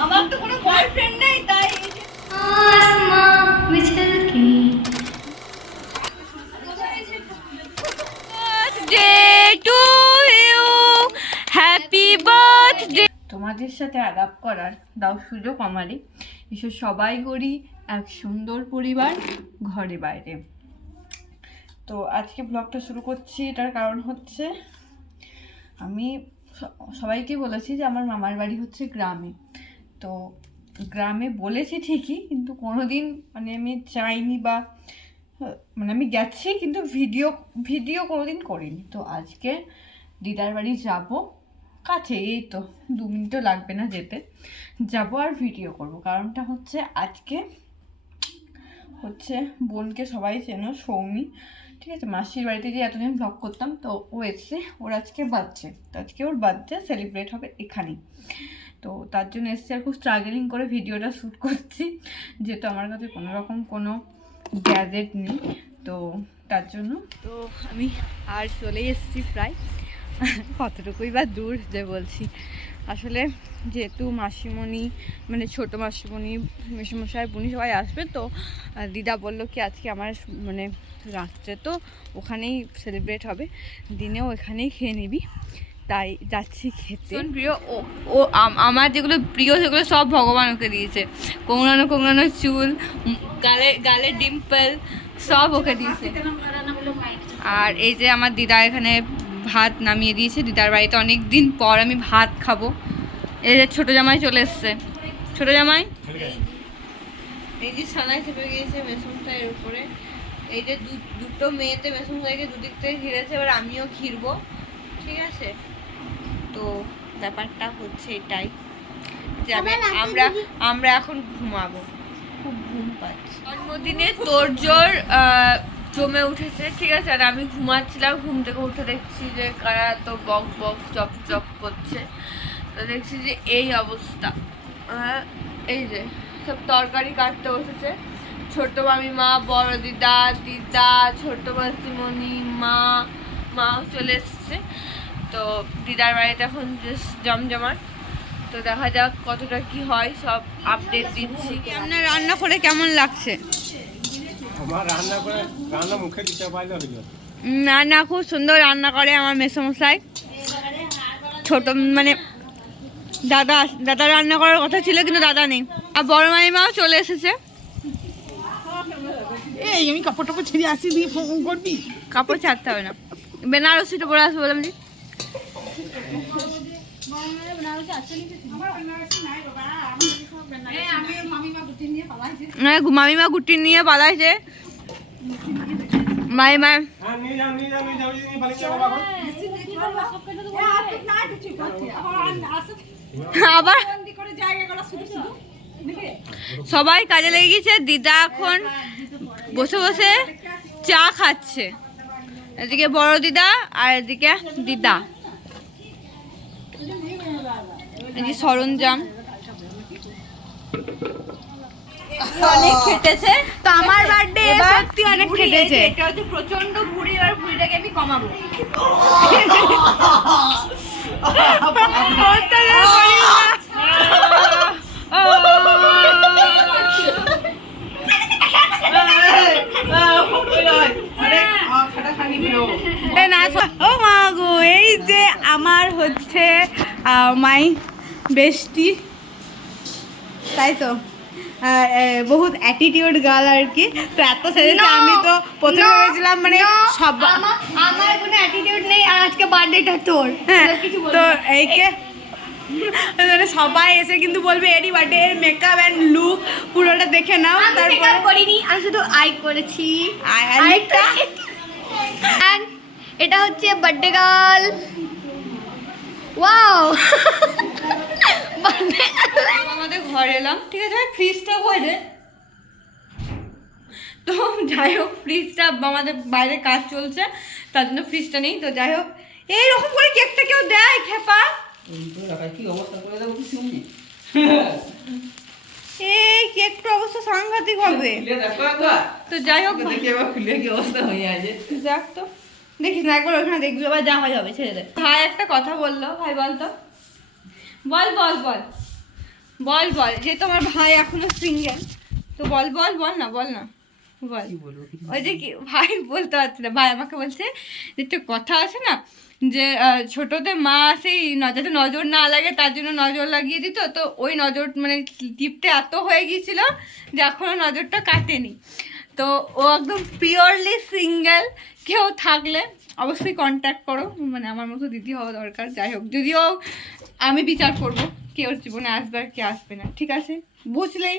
আমার তো কোনো বয়ফ্রেন্ড নেই তাই হ্যাপি বার্থডে। তোমাদের সাথে আলাপ করার দাও সুযোগ আমারই। এসব সবাই করি এক সুন্দর পরিবার ঘরে বাইরে। তো আজকে ব্লগটা শুরু করছি, এটার কারণ হচ্ছে আমি সবাইকে বলেছি যে আমার মামার বাড়ি হচ্ছে গ্রামে। তো গ্রামে বলেছি ঠিকই, কিন্তু কোনোদিন মানে আমি যাইনি বা মানে আমি গেছি কিন্তু ভিডিও কোনোদিন করিনি। তো আজকে দিদার বাড়ি যাব, কাছে এই তো 2 মিনিটও লাগবে না যেতে, যাব আর ভিডিও করব। কারণটা হচ্ছে আজকে হচ্ছে বোনকে সবাই চেনো, সৌমি, ঠিক আছে, মাসির বাড়িতে যে এতদিন ব্লগ করতাম, তো ও এসছে, ওর আজকে বার্থডে, তো আজকে ওর বার্থডে সেলিব্রেট হবে এখানেই। তো তার জন্য এসছে, আর খুব স্ট্রাগলিং করে ভিডিওটা শ্যুট করছি, যেহেতু আমার কাছে কোনো রকম কোনো গ্যাজেট নেই, তো তার জন্য। তো আমি আর চলে এসেছি প্রায়, কতটুকুই বা দূর যে বলছি। আসলে যেহেতু মাসিমণি মানে ছোটো মাসিমণি, মেসোমশাই, বুনি সবাই আসবে, তো দিদা বললো কি আজকে আমার মানে রাত্রে তো ওখানেই সেলিব্রেট হবে, দিনেও এখানেই খেয়ে নিবি, তাই যাচ্ছি খেতে। প্রিয় ও আমার যেগুলো প্রিয় সেগুলো সব ভগবান ওকে দিয়েছে, কোংড়ানো কোংড়ানো চুল, গালে গালে ডিম্পল সব ওকে দিয়েছে। আর এই যে আমার দিদা এখানে ভাত নামিয়ে দিয়েছে, দিদার বাড়িতে অনেক দিন পর আমি ভাত খাবো। এই যে ছোটো জামাই চলে এসছে, ছোটো জামাই এই যে সানাই চেপে গিয়েছে মেসমশাইয়ের উপরে। এই যে দুটো মেয়েতে মেসমশাইকে দুদিক থেকে ঘিরেছে, এবার আমিও ঘিরবো, ঠিক আছে। তো ব্যাপারটা হচ্ছে এটাই যে আমরা এখন ঘুমাবো, খুব ঘুম পাচ্ছে। জন্মদিনে তোড়জোড় জমে উঠেছে, ঠিক আছে। আর আমি ঘুমাচ্ছিলাম, ঘুম থেকে উঠে দেখছি যে কারা তো বক বক চপ চপ করছে, তো দেখছি যে এই অবস্থা। এই যে সব তরকারি কাটতে বসেছে, ছোট মামিমা, বড় দিদা, দিদা, ছোট মাসিমণি, মাও চলে এসছে। তো দিদার বাড়িতে এখন জাস্ট জমজমাট, তো দেখা যাক কতটা কি হয়, সব আপডেট দিচ্ছি। আপনার রান্না করে কেমন লাগছে? আমার রান্না মুখে দিতে পারলে হলো। না খুব সুন্দর রান্না করে আমার মেসোমশাই। ছোট মানে দাদা রান্না করার কথা ছিল, কিন্তু দাদা নেই। আর বড় মামিমাও চলে এসেছে। এই আমি কাপড় টাপড় ছেড়ে আসি, দিয়ে ফোন করবি। কাপড় ছাড়তে হবে না, বেনারসিটা পরে আসবো বললাম। মামিমা গুটি নিয়ে পালাইছে। মামিমা আবার সবাই কাজে লেগে গেছে। দিদা এখন বসে বসে চা খাচ্ছে, এদিকে বড় দিদা আর এদিকে দিদা। এই যে সরঞ্জাম অনেক খেটেছে, তো আমার বার্থডে সত্যি অনেক খেটেছে। এটা হচ্ছে প্রচন্ড ভুঁড়ি, আর ভুঁড়িটাকে আমি কমাবো। ও মা গো, এই যে আমার হচ্ছে মাই বেস্টি, তাই তো বহুত অ্যাটিটিউড গার্ল আর কি। তো এত সেজেছে, আমি তো প্রথমে ভেবেছিলাম মানে সব আমার কোনো অ্যাটিটিউড নেই, আর আজকে বার্থডেটা তোর। হ্যাঁ, তো এইকে মানে সবাই এসে কিন্তু বলবে এরই বার্থডে, এর মেকআপ অ্যান্ড লুক পুরোটা দেখে নাও। তারপর করিনি, আমি শুধু আই করেছি। আরেকটা And এটা হচ্ছে বার্থডে গার্ল। ওয়াও বার্থডে আমাদের ঘরে এলাম, ঠিক আছে। ফ্রিজটা করে তো যাই হোক, ফ্রিজটা আমাদের বাইরে কাজ চলছে, তার জন্য ফ্রিজটা নেই। তো যাই হোক, এইরকম করে কেকটা কেউ দেয় খেপা? এই কেকটা অবস্থা সাংঘাতিক হবে। তো যাই হোক, যাক তো দেখিস না, একবার ওখানে দেখবি, আবার যা হয় হবে, ছেড়ে দে। ভাই একটা কথা বললো, ভাই বল তো, বল বল বল বল বল, যে তোমার ভাই এখনো সিঙ্গেল, তো বল বল বল না, বল না, বল। ওই যে কি ভাই বলতে পারছি না, ভাই আমাকে বলছে যে একটা কথা আছে না, যে ছোটতে মা সেই যাতে নজর না লাগে তার জন্য নজর লাগিয়ে দিত, তো ওই নজর মানে টিপতে এত হয়ে গিয়েছিল যে এখনও নজরটা কাটেনি। তো ও একদম পিওরলি সিঙ্গেল, কেউ থাকলে অবশ্যই কন্ট্যাক্ট করো, মানে আমার মতো দিদি হওয়া দরকার। যাই হোক, যদিও আমি বিচার করবো কে ওর জীবনে আসবে আর কে আসবে না, ঠিক আছে, বুঝলেই।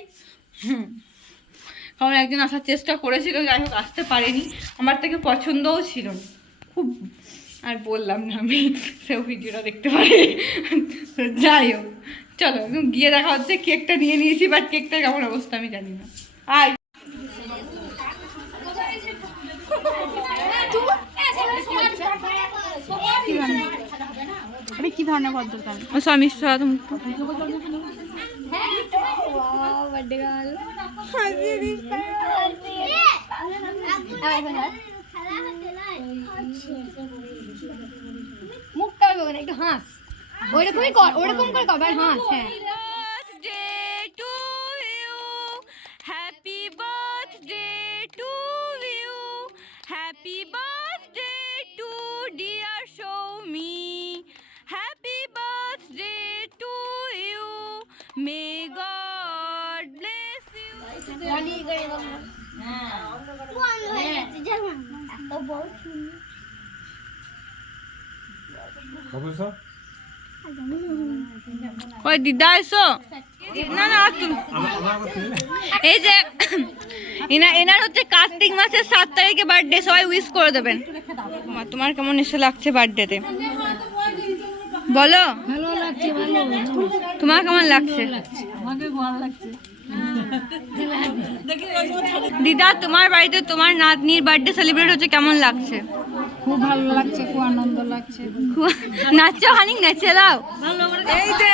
কারণ একজন আসার চেষ্টা করেছিল, যাই হোক আসতে পারেনি, আমার থেকে পছন্দও ছিল না খুব, আর বললাম না আমি, সেও ভিডিওটা দেখতে পারে। তো যাই হোক, চলো গিয়ে দেখা হচ্ছে। কেকটা নিয়ে নিয়েছি, বাট কেকটা কেমন অবস্থা আমি জানি না। আয় আমি কি ধরনের ভদ্রতা? স্বামী সাথে बर्थडे गर्ल মুখটা ওখানে একটু হাস, ওইরকমই কর, ওইরকম করে কর, হাস। হ্যাঁ happy birthday to you, happy birthday to dear Soumi, happy birthday to you, may God bless you. ওই দিদা এসো, না না তুমি, এই যে এনার হচ্ছে কার্তিক মাসের 7 তারিখে বার্থডে, সবাই উইশ করে দেবেন। তোমার কেমন এসে লাগছে বার্থডেতে বলো? ভালো লাগছে, ভালো। তোমার কেমন লাগছে? আমাকে ভালো লাগছে। দিদা তোমার বাড়িতে তোমার নাতনির বার্থডে সেলিব্রেট হচ্ছে, কেমন লাগছে? খুব ভালো লাগছে, খুব আনন্দ লাগছে। নাচো খানিক, নেচে দাও। এই যে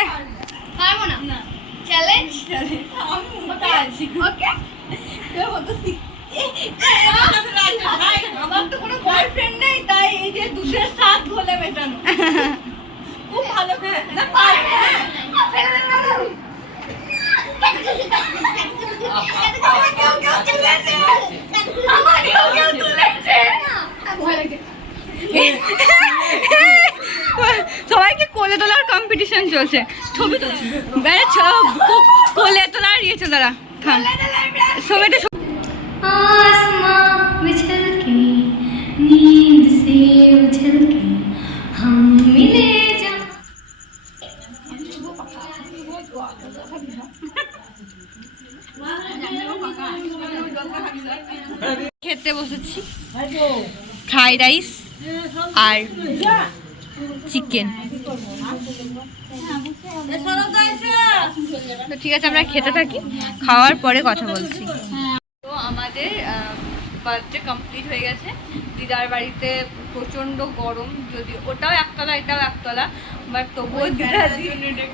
পারবো না, চ্যালেঞ্জ। ওকে আমার তো কোনো বয়ফ্রেন্ড নেই, তাই এই যে দুধের স্বাদ ঘোলে মেটানো খুব ভালো করে না পারবে। সবাইকে কোলে তোলার কম্পিটিশন চলছে, ছবি কোলে তোলার ইয়েছে, তারা থাম ছবিটা। आसमां उछल के नींद से उछल के हम मिले जहाँ। খেতে বসেছি ফ্রাইড রাইস আর চিকেন। তো ঠিক আছে, আমরা খেতে থাকি, খাওয়ার পরে কথা বলছি। তো আমাদের বার্থডে কমপ্লিট হয়ে গেছে। দিদার বাড়িতে প্রচণ্ড গরম, যদি ওটাও একতলা এটাও একতলা, বাট তবুও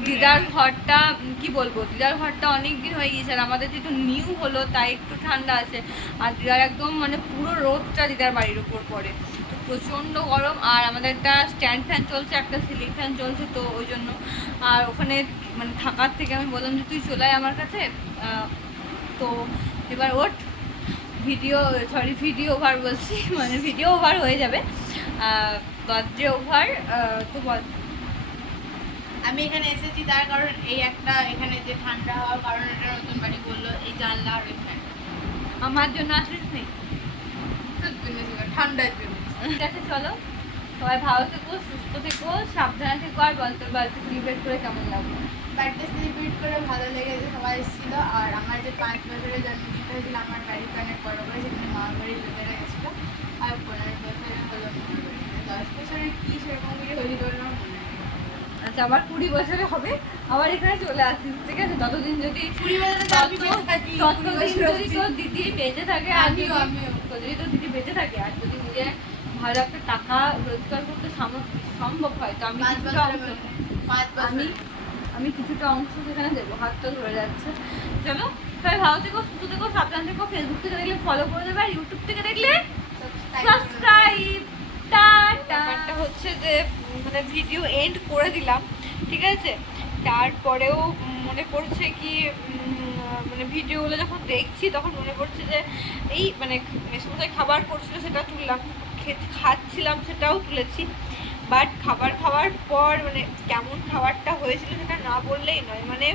দিদার ঘরটা কি বলবো, দিদার ঘরটা অনেক দিন হয়ে গিয়েছে, আর আমাদের যেহেতু নিউ হলো তাই একটু ঠান্ডা আছে, আর দিদার একদম মানে পুরো রোদটা দিদার বাড়ির উপর পড়ে, তো প্রচণ্ড গরম। আর আমাদের একটা স্ট্যান্ড ফ্যান চলছে, একটা সিলিং ফ্যান চলছে, তো ওই জন্য আর ওখানে মানে থাকার থেকে আমি বললাম যে তুই চলে আয় আমার কাছে। তো এবার ভিডিও ওভার বলছি, মানে ভিডিও ওভার হয়ে যাবে, বার্থডে ওভার। তো বল, আমি এখানে এসেছি তার কারণ এই একটা, এখানে যে ঠান্ডা হওয়ার কারণ এটা নতুন বাড়ি বললো, এই জানলা আর এই ফ্যান আমার জন্য আসিস নি, ঠান্ডার জন্য। ঠিক আছে চলো, সবাই ভালো থেকো, সুস্থ থেকো, সাবধানে থেকো। আর বলতে বাড়িতে সেলিব্রেট করে কেমন লাগলো? বার্থডে সেলিব্রেট করে ভালো লেগেছে, সবাই এসেছিল। আর আমার যে 5 বছরের জন্মদিনটা হয়েছিল আমার বাড়িতে অনেক বড় করে, সেখানে মামার বাড়ির লোকেরা গেছিলো। আর 15 বছরে হলো মামার বাড়িতে, 10 বছরে কি সেরকম কিছু হয়েছিল না মনে নেই। আচ্ছা, আবার 20 বছরে হবে, আবার এখানে চলে আসিস, ঠিক আছে? ততদিন যদি 20 বছরে তো আমি বেঁচে থাকি, ততদিন যদি তোর দিদি বেঁচে থাকে, আর যদি আমিও যদি তোর দিদি বেঁচে থাকে, আর যদি নিজে ভালো একটা টাকা রোজগার করতে সম্ভব হয়, তো আমি 5 কিছুটা বছরে অংশ, 5 বছরে আমি কিছুটা অংশ সেখানে দেবো, হাতটা ধরে যাচ্ছে। চলো সবাই ভালো থেকো, সুস্থ থেকো, সাবধান থেকো। ফেসবুক থেকে দেখলে ফলো করে দেবে, আর ইউটিউব থেকে দেখলে সাবস্ক্রাইব। ব্যাপারটা হচ্ছে যে মানে ভিডিও এন্ড করে দিলাম, ঠিক আছে? তারপরেও মনে পড়ছে কি মানে ভিডিওগুলো যখন দেখছি তখন মনে পড়ছে যে এই মানে মেসমশাই খাবার করছিল সেটা তুললাম, খাচ্ছিলাম সেটাও তুলেছি, বাট খাবার খাওয়ার পর মানে কেমন খাবারটা হয়েছিল সেটা না বললেই নয়। মানে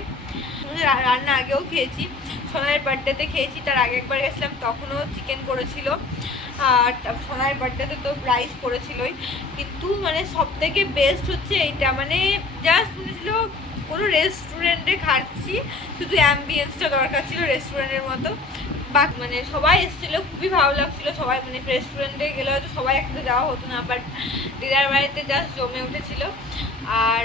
রান্না আগেও খেয়েছি, সোনাইয়ের বার্থডেতে খেয়েছি, তার আগে একবার গেছিলাম তখনও চিকেন করেছিল, আর সোনাইয়ের বার্থডেতে তো রাইস করেছিলই, কিন্তু মানে সব থেকে বেস্ট হচ্ছে এইটা, মানে জাস্ট মনে ছিল কোনো রেস্টুরেন্টে খাচ্ছি, শুধু অ্যাম্বিয়েন্সটা দরকার ছিল রেস্টুরেন্টের মতো। বা মানে সবাই এসেছিলো, খুবই ভালো লাগছিলো, সবাই মানে রেস্টুরেন্টে গেলে হয়তো সবাই একসাথে যাওয়া হতো না, বাট দিদার বাড়িতে জাস্ট জমে উঠেছিল। আর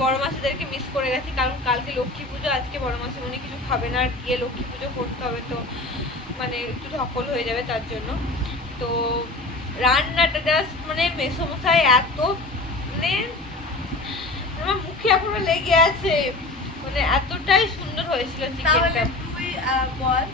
বড় মাসিদেরকে মিস করে গেছি, কারণ কালকে লক্ষ্মী পুজো, আজকে বড় মাসি উনি কিছু খাবে না, আর গিয়ে লক্ষ্মী পুজো করতে হবে, তো মানে একটু ধকল হয়ে যাবে তার জন্য। তো রান্নাটা জাস্ট মানে মেসমশাই এত মানে আমার মুখে এখনো লেগে আছে, মানে এতটাই সুন্দর হয়েছিল চিকেনটা। তুই বল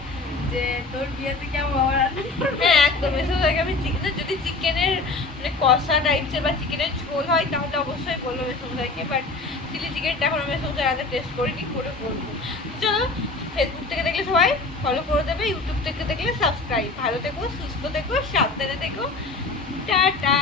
যে তোর বিয়েতে কেমন বাবা রান্না করবে? হ্যাঁ একদম, মেসমশাইকে আমি চিকেনের যদি চিকেনের মানে কষা টাইপসের বা চিকেনের ঝোল হয় তাহলে অবশ্যই বলবো মেসমশাইকে, বাট চিলি চিকেনটা এখন আমি মেসমশাই আগে টেস্ট করিনি, করে বলবো। চলো, ফেসবুক থেকে দেখলে সবাই ফলো করে দেবে, ইউটিউব থেকে দেখলে সাবস্ক্রাইব। ভালো থেকো, সুস্থ থেকো, সাবধানে থেকো, টাটা।